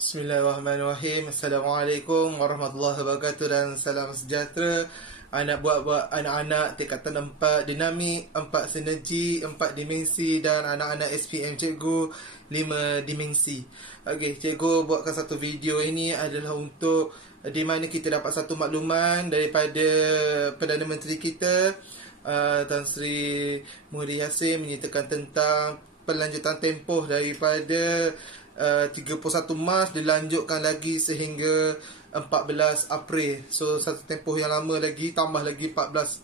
Bismillahirrahmanirrahim. Assalamualaikum warahmatullahi wabarakatuh dan salam sejahtera. Buat anak-anak tingkatan 4 dinamik, 4 sinergi, 4 dimensi dan anak-anak SPM cikgu 5 dimensi. Okey, cikgu buatkan satu video ini adalah untuk di mana kita dapat satu makluman daripada Perdana Menteri kita Tan Sri Muhyiddin Yassin menyatakan tentang pelanjutan tempoh daripada 31 Mac dilanjutkan lagi sehingga 14 April. So satu tempoh yang lama lagi, tambah lagi 14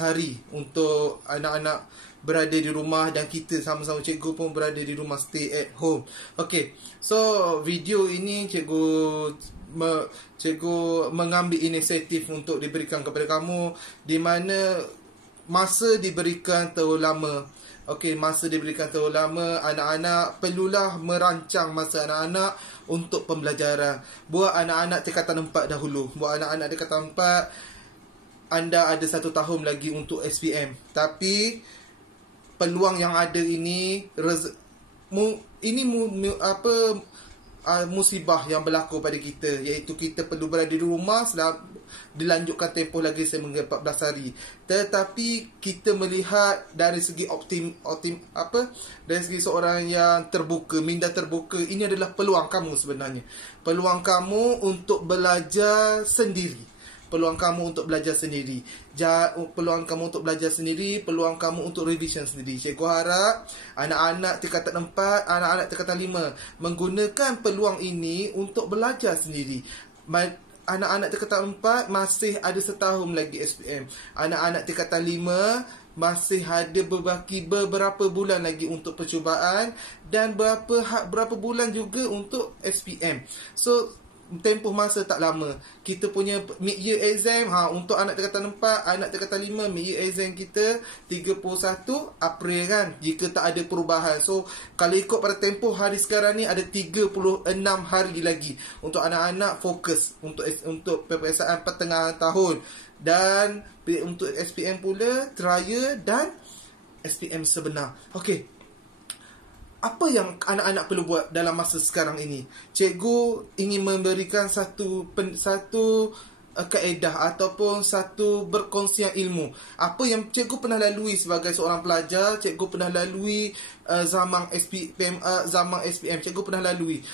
hari untuk anak-anak berada di rumah dan kita sama-sama cikgu pun berada di rumah, stay at home. Okay, so video ini cikgu mengambil inisiatif untuk diberikan kepada kamu, di mana masa diberikan terlalu lama. Okey, masa diberikan terlalu lama, anak-anak perlulah merancang masa anak-anak untuk pembelajaran. Buat anak-anak tingkatan 4 dahulu. Buat anak-anak tingkatan 4, anda ada 1 tahun lagi untuk SPM. Tapi peluang yang ada ini musibah yang berlaku pada kita, iaitu kita perlu berada di rumah dilanjutkan tempoh lagi sehingga 14 hari. Tetapi kita melihat dari segi dari segi seorang yang terbuka, minda terbuka, ini adalah peluang kamu sebenarnya. Peluang kamu untuk belajar sendiri. Peluang kamu untuk belajar sendiri. Peluang kamu untuk belajar sendiri, peluang kamu untuk revision sendiri. Cikgu harap anak-anak tingkatan 4, anak-anak tingkatan 5 menggunakan peluang ini untuk belajar sendiri. Anak-anak tingkatan 4 masih ada setahun lagi SPM. Anak-anak tingkatan 5 masih ada beberapa bulan lagi untuk percubaan dan berapa bulan juga untuk SPM. So tempoh masa tak lama. Kita punya mid-year exam untuk anak tingkatan 4, anak tingkatan 5, mid-year exam kita 31 April kan, jika tak ada perubahan. So kalau ikut pada tempoh hari sekarang ni, ada 36 hari lagi untuk anak-anak fokus untuk peperiksaan pertengahan tahun. Dan untuk SPM pula, trial dan SPM sebenar. Okey, apa yang anak-anak perlu buat dalam masa sekarang ini? Cikgu ingin memberikan satu kaedah ataupun satu berkongsian ilmu. Apa yang cikgu pernah lalui sebagai seorang pelajar, cikgu pernah lalui zaman SPM, cikgu pernah lalui.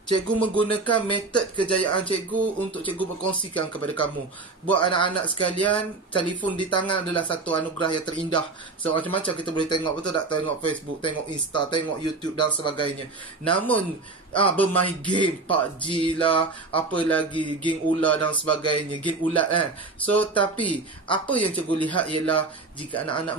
Cikgu menggunakan metod kejayaan cikgu untuk cikgu berkongsikan kepada kamu. Buat anak-anak sekalian, telefon di tangan adalah satu anugerah yang terindah. So macam-macam kita boleh tengok, betul tak? Tengok Facebook, tengok Insta, tengok YouTube dan sebagainya. Namun bermain game PUBG lah, apa lagi, game ular dan sebagainya, game ulat kan. So tapi apa yang cikgu lihat ialah jika anak-anak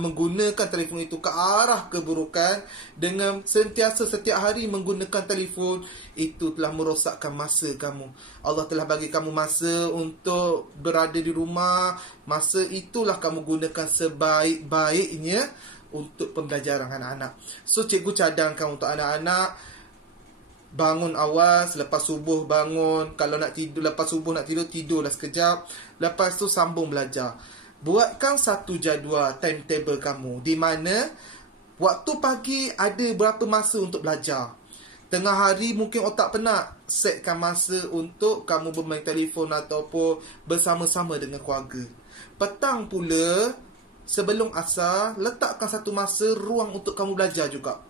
menggunakan telefon itu ke arah keburukan, dengan sentiasa setiap hari menggunakan telefon, itu telah merosakkan masa kamu. Allah telah bagi kamu masa untuk berada di rumah. Masa itulah kamu gunakan sebaik-baiknya untuk pembelajaran anak-anak. So cikgu cadangkan untuk anak-anak, bangun awal, selepas subuh bangun. Kalau nak tidur, lepas subuh nak tidurlah sekejap. Lepas tu sambung belajar. Buatkan satu jadual, timetable kamu, di mana waktu pagi ada berapa masa untuk belajar. Tengah hari mungkin otak penat, setkan masa untuk kamu bermain telefon ataupun bersama-sama dengan keluarga. Petang pula, sebelum asar, letakkan satu masa ruang untuk kamu belajar juga.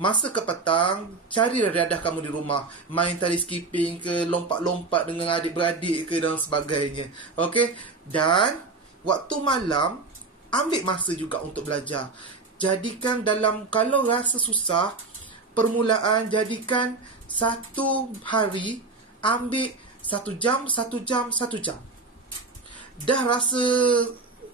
Masa ke petang, cari riadah kamu di rumah. Main tali skipping ke, lompat-lompat dengan adik-beradik ke dan sebagainya. Okey? Dan waktu malam, ambil masa juga untuk belajar. Jadikan kalau rasa susah, permulaan jadikan satu hari, ambil 1 jam. Dah rasa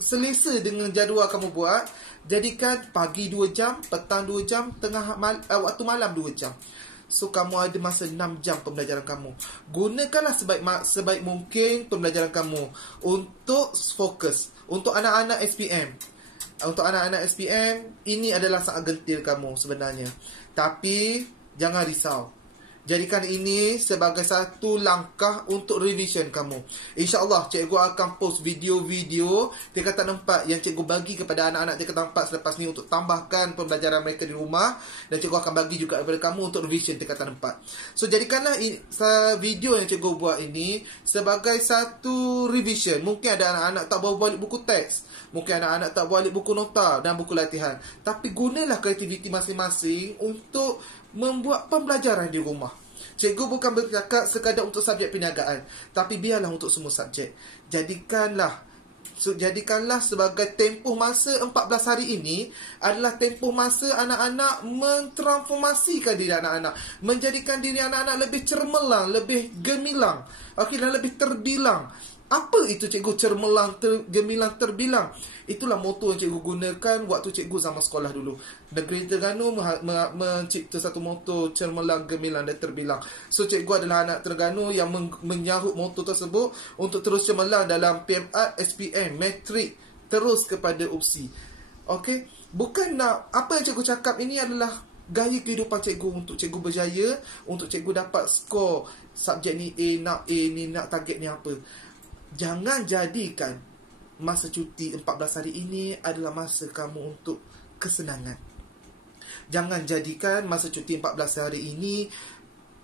selesa dengan jadual kamu buat, jadikan pagi 2 jam, petang 2 jam, waktu malam 2 jam. So kamu ada masa 6 jam pembelajaran kamu. Gunakanlah sebaik mungkin pembelajaran kamu untuk fokus. Untuk anak-anak SPM, ini adalah saat gentil kamu sebenarnya. Tapi jangan risau. Jadikan ini sebagai satu langkah untuk revision kamu. InsyaAllah cikgu akan post video-video tingkatan 4 yang cikgu bagi kepada anak-anak tingkatan 4 selepas ni untuk tambahkan pembelajaran mereka di rumah. Dan cikgu akan bagi juga kepada kamu untuk revision tingkatan 4. So jadikanlah video yang cikgu buat ini sebagai satu revision. Mungkin ada anak-anak tak bawa balik buku teks, mungkin anak-anak tak bawa balik buku nota dan buku latihan. Tapi gunalah kreativiti masing-masing untuk membuat pembelajaran di rumah. Cikgu bukan bercakap sekadar untuk subjek perniagaan, tapi biarlah untuk semua subjek. Jadikanlah sebagai tempoh masa 14 hari ini adalah tempoh masa anak-anak mentransformasikan diri anak-anak, menjadikan diri anak-anak lebih cermelang, lebih gemilang, dan lebih terbilang. Apa itu cikgu cermelang, gemilang, terbilang? Itulah moto yang cikgu gunakan waktu cikgu zaman sekolah dulu. Negeri Terengganu mencipta satu moto cermelang, gemilang dan terbilang. So cikgu adalah anak Terengganu yang menyahut moto tersebut untuk terus cemerlang dalam PMR, SPM, Matrik, terus kepada UPSI. Okey, bukan nak apa yang cikgu cakap ini adalah gaya kehidupan cikgu untuk cikgu berjaya, untuk cikgu dapat skor subjek ni A, ni nak target ni apa. Jangan jadikan masa cuti 14 hari ini adalah masa kamu untuk kesenangan. Jangan jadikan masa cuti 14 hari ini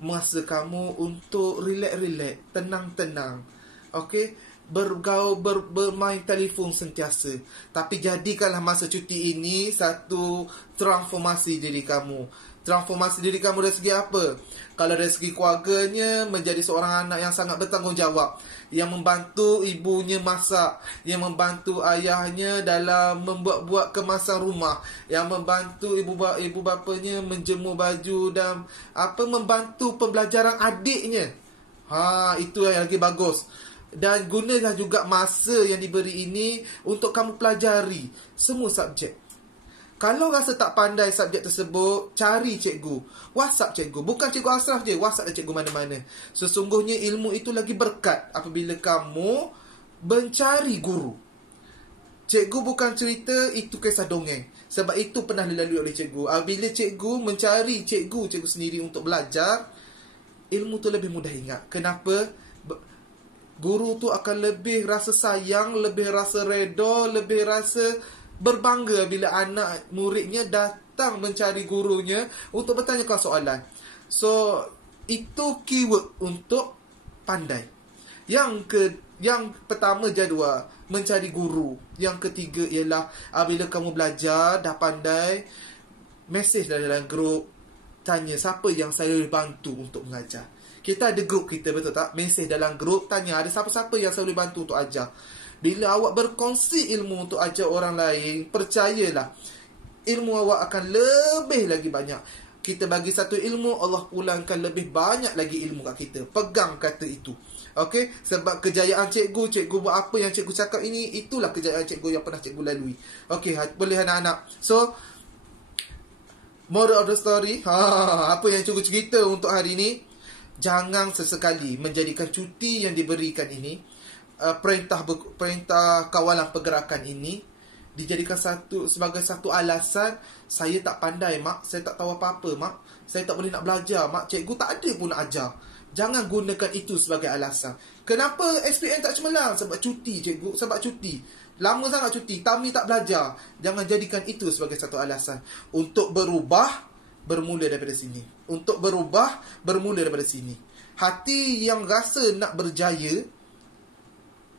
masa kamu untuk relax-relax, tenang-tenang. Okey? Bergaul, bermain telefon sentiasa. Tapi jadikanlah masa cuti ini satu transformasi diri kamu. Transformasi diri kamu dari segi apa? Kalau dari segi keluarganya, menjadi seorang anak yang sangat bertanggungjawab, yang membantu ibunya masak, yang membantu ayahnya dalam membuat-buat kemasan rumah, yang membantu ibu bapanya menjemur baju dan membantu pembelajaran adiknya. Itu yang lagi bagus. Dan gunalah juga masa yang diberi ini untuk kamu pelajari semua subjek. Kalau rasa tak pandai subjek tersebut, cari cikgu, WhatsApp cikgu. Bukan cikgu Ashraf je, WhatsApp cikgu mana-mana. Sesungguhnya ilmu itu lagi berkat apabila kamu mencari guru. Cikgu bukan cerita, itu kisah dongeng. Sebab itu pernah dilalui oleh cikgu. Apabila cikgu mencari cikgu sendiri untuk belajar, ilmu tu lebih mudah ingat. Kenapa? Guru tu akan lebih rasa sayang, lebih rasa reda, lebih rasa berbangga bila anak muridnya datang mencari gurunya untuk bertanyakan soalan. So, itu keyword untuk pandai. Yang pertama jadual, mencari guru. Yang ketiga ialah bila kamu belajar, dah pandai, mesej dalam grup, tanya siapa yang saya boleh bantu untuk mengajar. Kita ada grup kita, betul tak? Mesej dalam grup, tanya ada siapa-siapa yang saya boleh bantu untuk ajar. Bila awak berkongsi ilmu untuk ajar orang lain, percayalah, ilmu awak akan lebih lagi banyak. Kita bagi satu ilmu, Allah pulangkan lebih banyak lagi ilmu kat kita. Pegang kata itu. Okey? Sebab kejayaan cikgu buat apa yang cikgu cakap ini, itulah kejayaan cikgu yang pernah cikgu lalui. Okey, boleh anak-anak. So, moral of the story, apa yang cikgu cerita untuk hari ini, jangan sesekali menjadikan cuti yang diberikan ini, perintah kawalan pergerakan ini dijadikan sebagai satu alasan, saya tak pandai mak, saya tak tahu apa-apa mak, saya tak boleh nak belajar mak, cikgu tak ada pun nak ajar. Jangan gunakan itu sebagai alasan. Kenapa SPM tak cemerlang? Sebab cuti cikgu, sebab cuti. Lama sangat cuti, Tami tak belajar. Jangan jadikan itu sebagai satu alasan. Untuk berubah, bermula daripada sini. Untuk berubah, bermula daripada sini. Hati yang rasa nak berjaya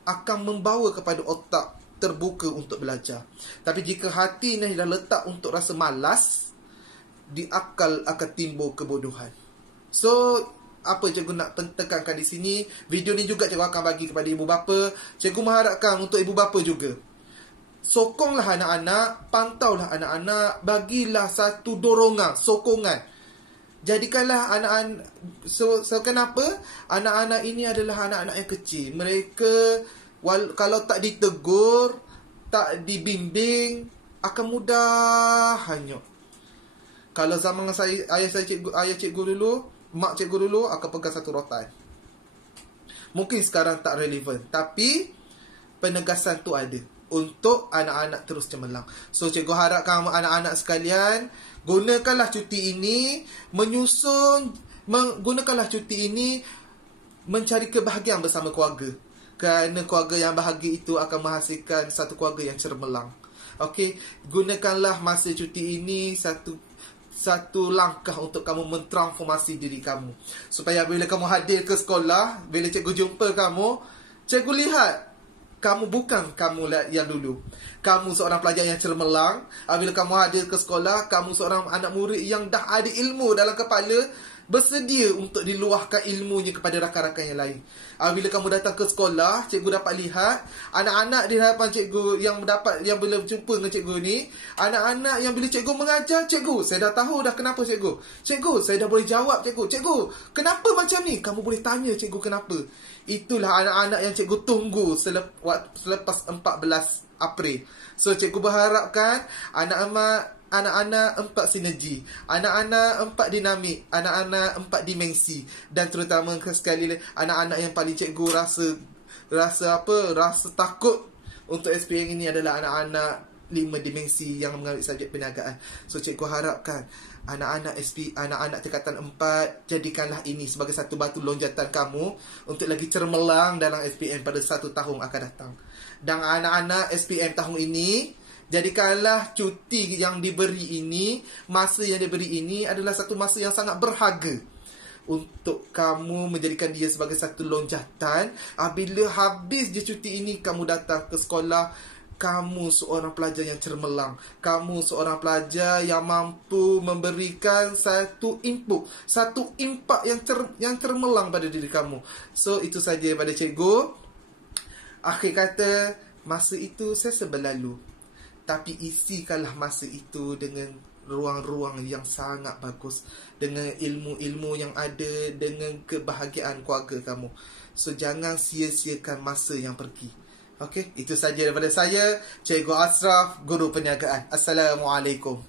akan membawa kepada otak terbuka untuk belajar. Tapi jika hati ni dah letak untuk rasa malas, di akal akan timbul kebodohan. So, apa cikgu nak tekankan di sini, video ni juga cikgu akan bagi kepada ibu bapa. Cikgu mengharapkan untuk ibu bapa juga, sokonglah anak-anak, pantaulah anak-anak, bagilah satu dorongan, sokongan. Jadikanlah anak-anak, so kenapa? Anak-anak ini adalah anak-anak yang kecil. Mereka kalau tak ditegur, tak dibimbing, akan mudah hanyut. Kalau zaman ayah cikgu dulu, mak cikgu dulu akan pegang satu rotan. Mungkin sekarang tak relevan, tapi penegasan tu ada untuk anak-anak terus cemerlang. So cikgu harapkan anak-anak sekalian, gunakanlah cuti ini menyusun Menggunakanlah cuti ini mencari kebahagiaan bersama keluarga. Kerana keluarga yang bahagia itu akan menghasilkan satu keluarga yang cemerlang. Okey, gunakanlah masa cuti ini satu langkah untuk kamu mentransformasi diri kamu. Supaya bila kamu hadir ke sekolah, bila cikgu jumpa kamu, cikgu lihat kamu bukan kamu yang dulu. Kamu seorang pelajar yang cemerlang. Bila kamu hadir ke sekolah, kamu seorang anak murid yang dah ada ilmu dalam kepala, bersedia untuk diluahkan ilmunya kepada rakan-rakan yang lain. Bila kamu datang ke sekolah, cikgu dapat lihat anak-anak di hadapan cikgu yang bila jumpa dengan cikgu ni, anak-anak yang bila cikgu mengajar, cikgu, saya dah tahu dah kenapa cikgu. Cikgu, saya dah boleh jawab cikgu. Cikgu, kenapa macam ni? Kamu boleh tanya cikgu kenapa. Itulah anak-anak yang cikgu tunggu selepas 14 April. So cikgu berharapkan anak-anak 4 sinergi, anak-anak 4 dinamik, anak-anak 4 dimensi, dan terutama sekali anak-anak yang paling cikgu rasa takut untuk SPM ini adalah anak-anak 5 dimensi yang mengambil subjek perniagaan. So cikgu harapkan anak-anak tingkatan 4, jadikanlah ini sebagai satu batu lonjatan kamu untuk lagi cemerlang dalam SPM pada 1 tahun akan datang. Dan anak-anak SPM tahun ini, jadikanlah cuti yang diberi ini, masa yang diberi ini adalah satu masa yang sangat berharga untuk kamu menjadikan dia sebagai satu lonjatan. Bila habis je cuti ini, kamu datang ke sekolah, kamu seorang pelajar yang cemerlang. Kamu seorang pelajar yang mampu memberikan satu input, satu impak yang cemerlang pada diri kamu. So, itu saja pada cikgu. Akhir kata, masa itu saya berlalu. Tapi isikanlah masa itu dengan ruang-ruang yang sangat bagus, dengan ilmu-ilmu yang ada, dengan kebahagiaan keluarga kamu. So, jangan sia-siakan masa yang pergi. Okey, itu saja daripada saya, Cikgu Ashraf, Guru Perniagaan. Assalamualaikum.